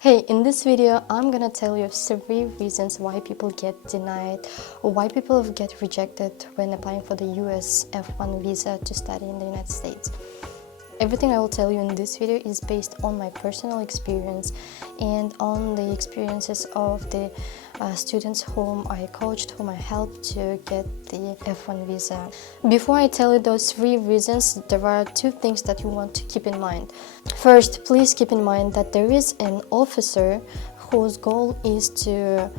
Hey, in this video, I'm gonna tell you 3 reasons why people get denied or why people get rejected when applying for the US F1 visa to study in the United States. Everything I will tell you in this video is based on my personal experience and on the experiences of the students whom I coached, whom I helped to get the F1 visa. Before I tell you those 3 reasons, there are 2 things that you want to keep in mind. First, please keep in mind that there is an officer whose goal is to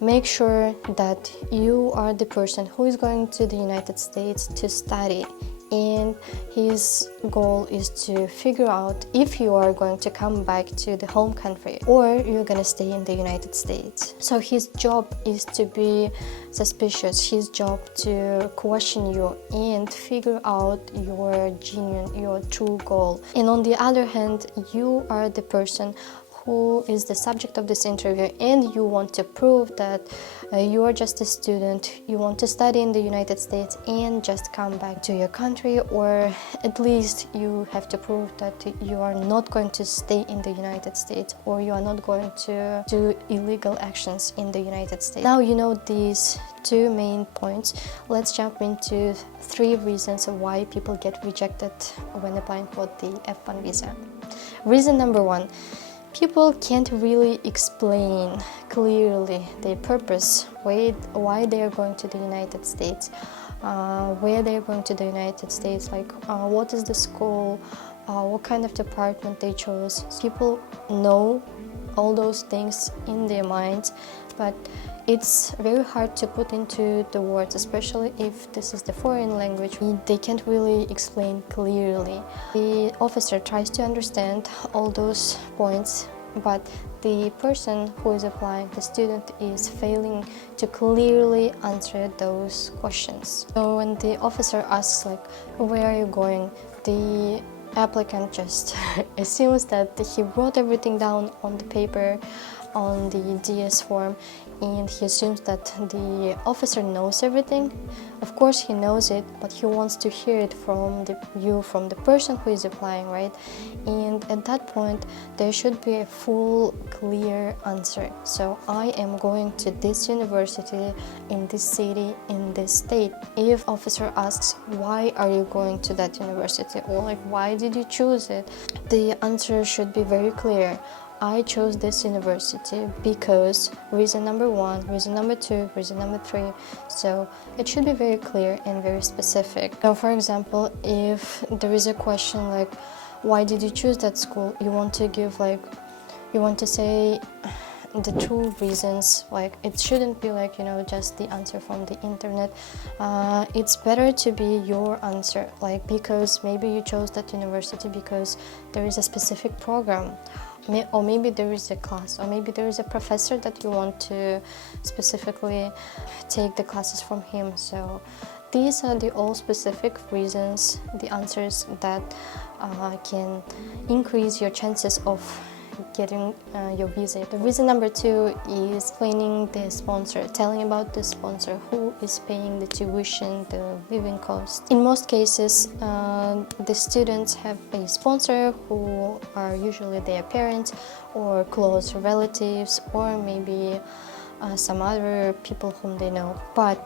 make sure that you are the person who is going to the United States to study, and his goal is to figure out if you are going to come back to the home country or you're gonna stay in the United States. So his job is to be suspicious, his job to question you and figure out your genuine, your true goal. And on the other hand, you are the person who is the subject of this interview and you want to prove that you are just a student, you want to study in the United States and just come back to your country, or at least you have to prove that you are not going to stay in the United States or you are not going to do illegal actions in the United States. Now you know these 2 main points. Let's jump into 3 reasons why people get rejected when applying for the F1 visa. Reason number 1. People can't really explain clearly their purpose, why they are going to the United States, where they are going to the United States, like what is the school, what kind of department they chose. People know all those things in their minds, but it's very hard to put into the words, especially if this is the foreign language. They can't really explain clearly. The officer tries to understand all those points, but the person who is applying, the student, is failing to clearly answer those questions. So when the officer asks, like, where are you going, the applicant just assumes that he wrote everything down on the paper, on the DS form, and he assumes that the officer knows everything. Of course he knows it, but he wants to hear it from the person who is applying, right? And at that point there should be a full clear answer. So I am going to this university in this city in this state. If officer asks, why are you going to that university, or like, why did you choose it, the answer should be very clear. I chose this university because reason number 1, reason number 2, reason number 3. So it should be very clear and very specific. Now, for example, if there is a question like, why did you choose that school? You want to give, like, you want to say the true reasons. Like, it shouldn't be like, just the answer from the internet. It's better to be your answer, like, because maybe you chose that university because there is a specific program, or maybe there is a class, or maybe there is a professor that you want to specifically take the classes from him. So these are the all specific reasons, the answers that can increase your chances of getting your visa. The reason number 2 is explaining the sponsor, telling about the sponsor, who is paying the tuition, the living cost. In most cases, the students have a sponsor who are usually their parents or close relatives, or maybe some other people whom they know. But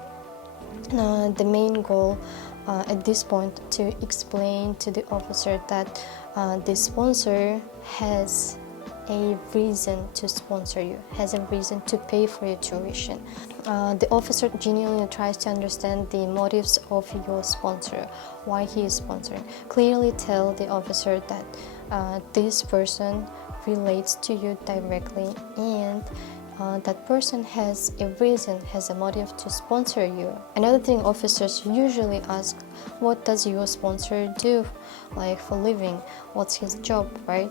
the main goal at this point to explain to the officer that the sponsor has a reason to sponsor you, has a reason to pay for your tuition. The officer genuinely tries to understand the motives of your sponsor, why he is sponsoring. Clearly tell the officer that this person relates to you directly, and that person has a reason, has a motive to sponsor you. Another thing officers usually ask, what does your sponsor do, like, for living? What's his job, right?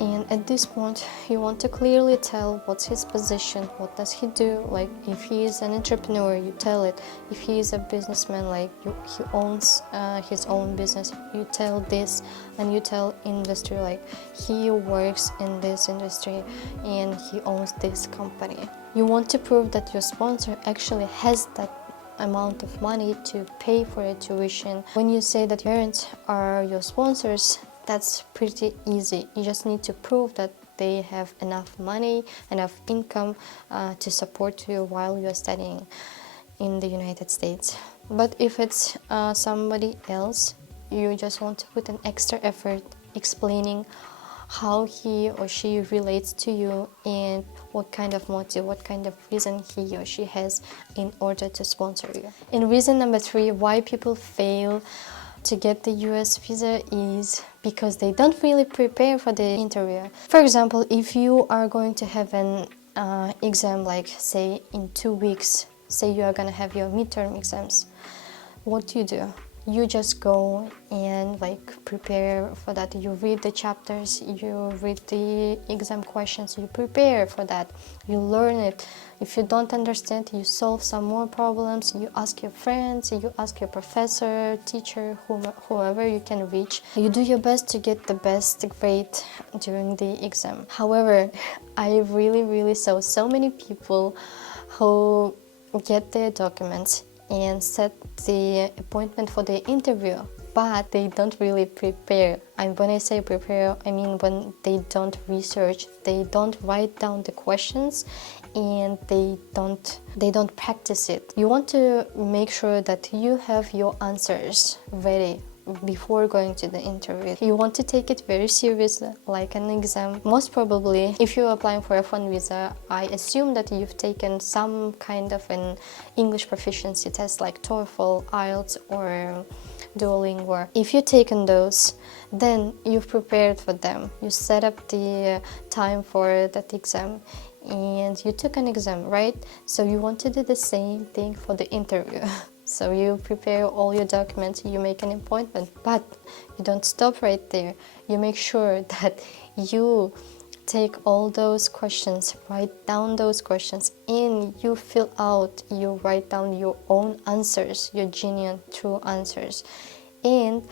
And at this point you want to clearly tell what's his position, what does he do. Like, if he is an entrepreneur, you tell it. If he is a businessman, like he owns his own business, you tell this. And you tell industry, like, he works in this industry and he owns this company. You want to prove that your sponsor actually has that amount of money to pay for your tuition. When you say that your parents are your sponsors, that's pretty easy. You just need to prove that they have enough money, enough income to support you while you're studying in the United States. But if it's somebody else, you just want to put an extra effort explaining how he or she relates to you and what kind of motive, what kind of reason he or she has in order to sponsor you. And reason number 3 why people fail to get the US visa is because they don't really prepare for the interview. For example, if you are going to have an exam, like say in 2 weeks, say you are going to have your midterm exams, what do? You just go and like prepare for that. You read the chapters, you read the exam questions, you prepare for that, you learn it. If you don't understand, you solve some more problems, you ask your friends, you ask your professor, teacher, whoever you can reach. You do your best to get the best grade during the exam. However, I really saw so many people who get their documents and set the appointment for the interview, but they don't really prepare. And when I say prepare, I mean when they don't research, they don't write down the questions, and they don't practice it. You want to make sure that you have your answers ready before going to the interview. You want to take it very serious, like an exam. Most probably, if you're applying for F1 visa, I assume that you've taken some kind of an English proficiency test like TOEFL, IELTS or Duolingo. If you've taken those, then you've prepared for them. You set up the time for that exam and you took an exam, right? So you want to do the same thing for the interview. So you prepare all your documents, you make an appointment, but you don't stop right there. You make sure that you take all those questions, write down those questions, and you fill out, you write down your own answers, your genuine, true answers, and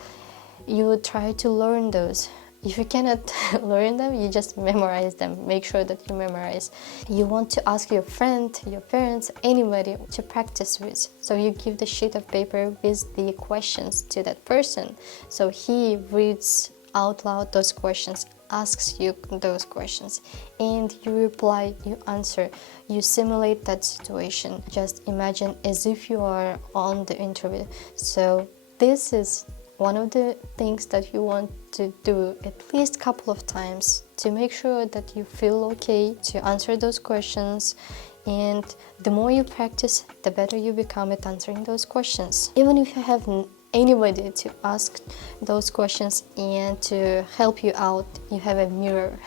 you try to learn those. If you cannot learn them, you just memorize them. Make sure that you memorize. You want to ask your friend, your parents, anybody to practice with. So you give the sheet of paper with the questions to that person. So he reads out loud those questions, asks you those questions, and you reply, you answer, you simulate that situation. Just imagine as if you are on the interview. So this is one of the things that you want to do at least a couple of times to make sure that you feel okay to answer those questions. And the more you practice, the better you become at answering those questions. Even if you have anybody to ask those questions and to help you out, you have a mirror,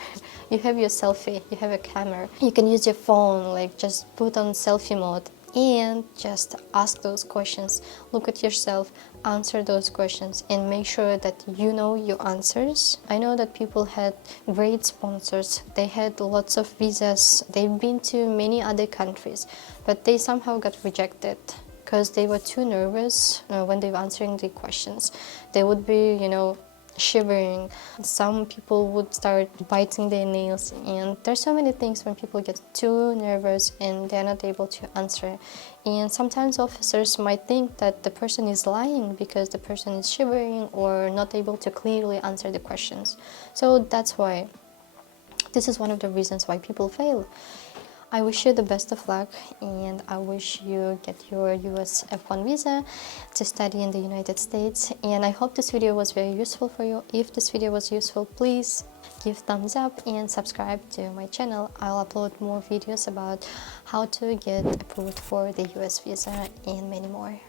you have your selfie, you have a camera. You can use your phone, like just put on selfie mode and just ask those questions. Look at yourself, answer those questions, and make sure that you know your answers. I know that people had great sponsors, they had lots of visas, they've been to many other countries, but they somehow got rejected because they were too nervous when they were answering the questions. They would be, shivering. Some people would start biting their nails, and there's so many things when people get too nervous and they're not able to answer. And sometimes officers might think that the person is lying because the person is shivering or not able to clearly answer the questions. So that's why this is one of the reasons why people fail. I wish you the best of luck, and I wish you get your US F1 visa to study in the United States. And I hope this video was very useful for you. If this video was useful, please give thumbs up and subscribe to my channel. I'll upload more videos about how to get approved for the US visa and many more.